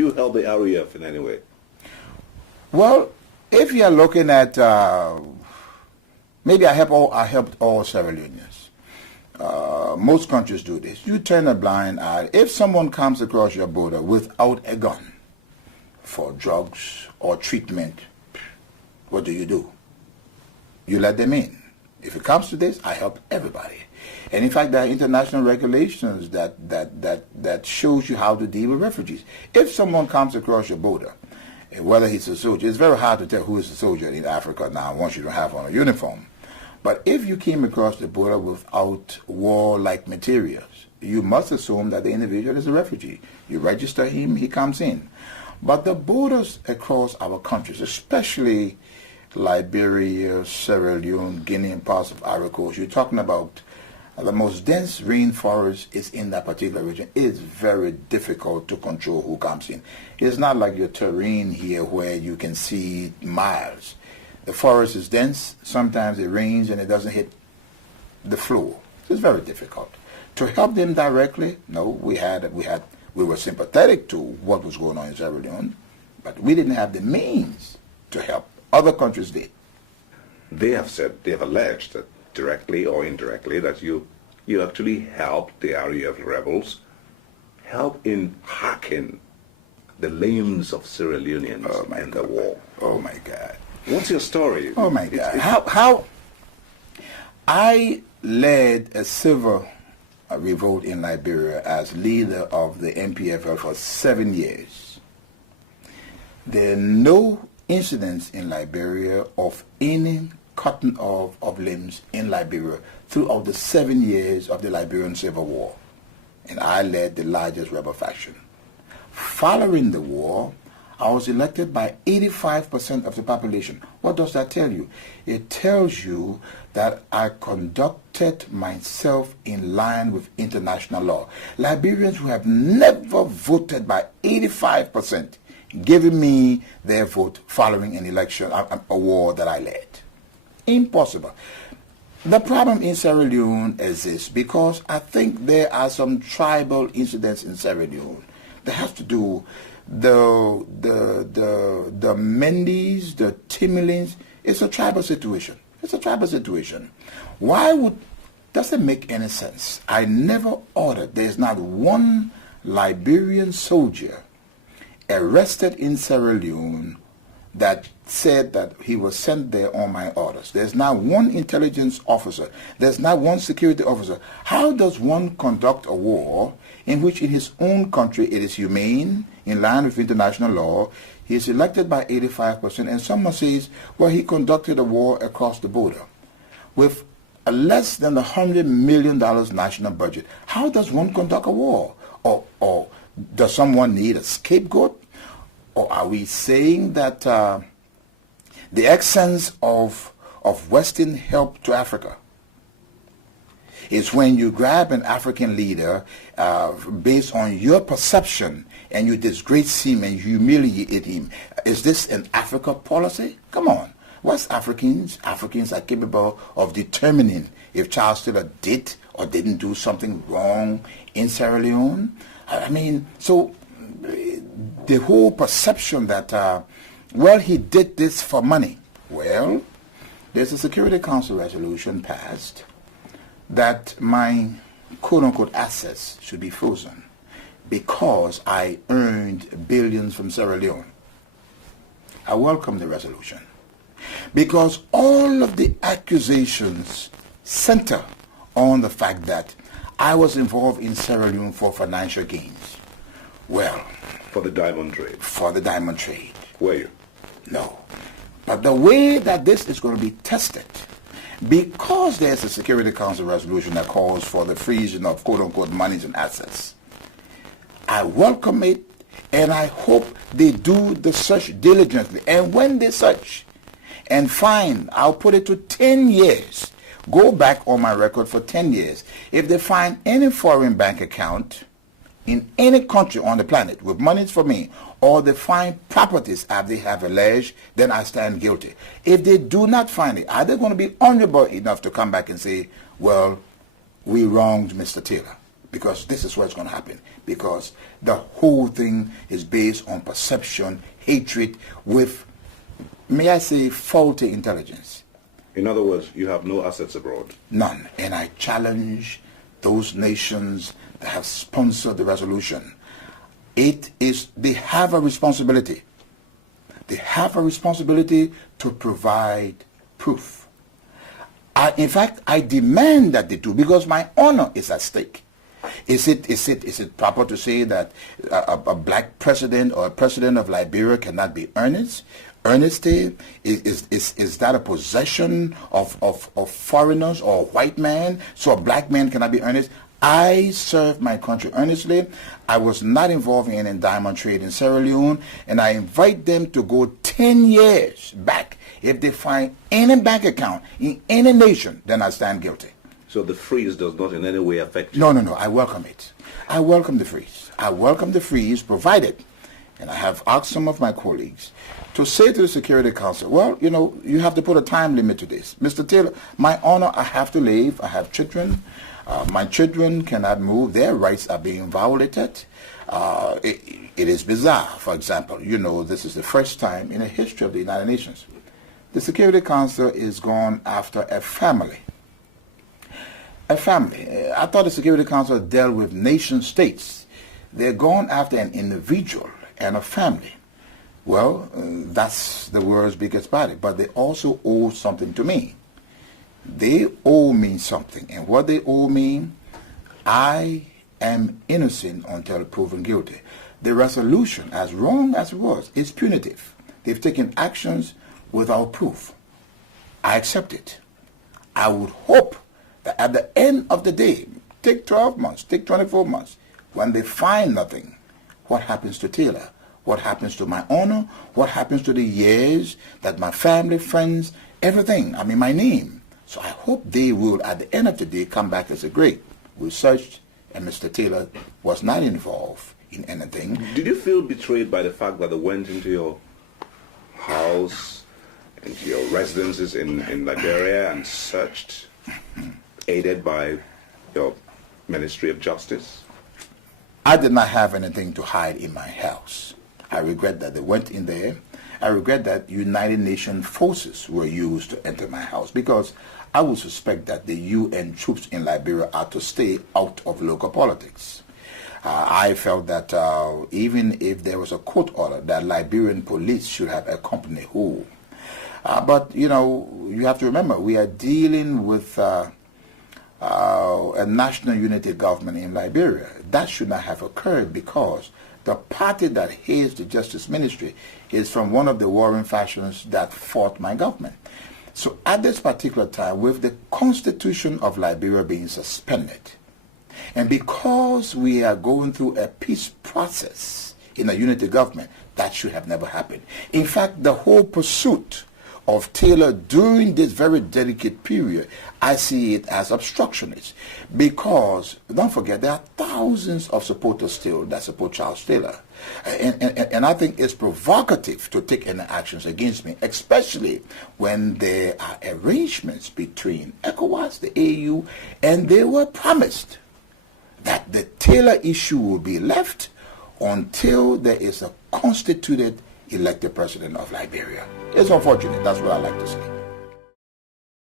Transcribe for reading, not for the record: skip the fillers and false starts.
you help the RUF in any way? Well, if you are looking at, maybe I helped all Sierra Leoneans. Most countries do this. You turn a blind eye. If someone comes across your border without a gun for drugs or treatment, what do? You let them in. If it comes to this, I help everybody. And in fact, there are international regulations that shows you how to deal with refugees. If someone comes across your border, whether he's a soldier, it's very hard to tell who is a soldier in Africa now once you don't have on a uniform. But if you came across the border without war-like materials, you must assume that the individual is a refugee. You register him, he comes in. But the borders across our countries, especially Liberia, Sierra Leone, Guinea, and parts of Ivory Coast, you're talking about the most dense rainforest is in that particular region. It's very difficult to control who comes in. It's not like your terrain here where you can see miles. The forest is dense. Sometimes it rains and it doesn't hit the floor. So it's very difficult. To help them directly, no, we were sympathetic to what was going on in Sierra Leone, but we didn't have the means to help. Other countries did. They have alleged that directly or indirectly that you actually helped the RUF rebels help in hacking the limbs of Sierra Leoneans in the war. Oh my God. What's your story? Oh my God. How I led a civil revolt in Liberia as leader of the MPFL for 7 years. There are no incidents in Liberia of any cutting off of limbs in Liberia throughout the 7 years of the Liberian Civil War. And I led the largest rebel faction. Following the war, I was elected by 85% of the population. What does that tell you? It tells you that I conducted myself in line with international law. Liberians who have never voted by 85% giving me their vote following an election, a war that I led. Impossible. The problem in Sierra Leone is this, because I think there are some tribal incidents in Sierra Leone that has to do the Mendes, the Timilins. It's a tribal situation. It's a tribal situation. Does it make any sense? I never ordered, there's not one Liberian soldier arrested in Sierra Leone that said that he was sent there on my orders. There's not one intelligence officer. There's not one security officer. How does one conduct a war in which in his own country it is humane, in line with international law? He is elected by 85%, and someone says, well, he conducted a war across the border with a less than $100 million national budget. How does one conduct a war? Or does someone need a scapegoat? Or are we saying that the essence of Western help to Africa is when you grab an African leader based on your perception and you disgrace him and humiliate him? Is this an Africa policy? Come on. West Africans are capable of determining if Charles Taylor did or didn't do something wrong in Sierra Leone. I mean, so the whole perception that, well, he did this for money. Well, there's a Security Council resolution passed that my quote-unquote assets should be frozen because I earned billions from Sierra Leone. I welcome the resolution because all of the accusations center on the fact that I was involved in Sierra Leone for financial gains. Well, for the diamond trade. For the diamond trade. Were you? No. But the way that this is going to be tested, because there's a Security Council resolution that calls for the freezing of quote-unquote monies and assets, I welcome it, and I hope they do the search diligently. And when they search and find, I'll put it to 10 years. Go back on my record for 10 years. If they find any foreign bank account in any country on the planet with monies for me, or they find properties as they have alleged, then I stand guilty. If they do not find it, are they going to be honorable enough to come back and say, well, we wronged Mr. Taylor? because this is what's going to happen. Because the whole thing is based on perception, hatred, with, may I say, faulty intelligence. In other words, you have no assets abroad. None. And I challenge those nations that have sponsored the resolution. They have a responsibility. They have a responsibility to provide proof. In fact, I demand that they do, because my honor is at stake. Is it proper to say that a black president or a president of Liberia cannot be earnest? Earnesty, is that a possession of foreigners or white man, so a black man cannot be earnest? I serve my country earnestly. I was not involved in any diamond trade in Sierra Leone, and I invite them to go 10 years back. If they find any bank account in any nation, then I stand guilty. So the freeze does not in any way affect you? No. I welcome it. I welcome the freeze. I welcome the freeze, provided, and I have asked some of my colleagues to say to the Security Council, well, you have to put a time limit to this. Mr. Taylor, my honor, I have to leave. I have children. My children cannot move. Their rights are being violated. It is bizarre. For example, this is the first time in the history of the United Nations the Security Council is gone after a family. A family. I thought the Security Council dealt with nation states. They're gone after an individual and a family. Well, that's the words biggest about it. But they also owe something to me. They owe me something. And what they owe me, I am innocent until proven guilty. The resolution, as wrong as it was, is punitive. They've taken actions without proof. I accept it. I would hope that at the end of the day, take 12 months, take 24 months, when they find nothing, what happens to Taylor? What happens to my honor? What happens to the years that my family, friends, everything, my name? So I hope they will, at the end of the day, come back and say, great, we searched, and Mr. Taylor was not involved in anything. Did you feel betrayed by the fact that they went into your house, into your residences in Liberia and searched, aided by your Ministry of Justice? I did not have anything to hide in my house. I regret that they went in there. I regret that United Nations forces were used to enter my house, because I would suspect that the UN troops in Liberia are to stay out of local politics. I felt that even if there was a court order, that Liberian police should have accompanied who. But, you have to remember, we are dealing with a national unity government in Liberia. That should not have occurred, because the party that heads the Justice Ministry is from one of the warring factions that fought my government. So at this particular time, with the Constitution of Liberia being suspended, and because we are going through a peace process in a unity government, that should have never happened. In fact, the whole pursuit of Taylor during this very delicate period, I see it as obstructionist, because don't forget, there are thousands of supporters still that support Charles Taylor, and I think it's provocative to take any actions against me, especially when there are arrangements between ECOWAS, the AU, and they were promised that the Taylor issue will be left until there is a constituted elected president of Liberia. It's unfortunate. That's what I like to say.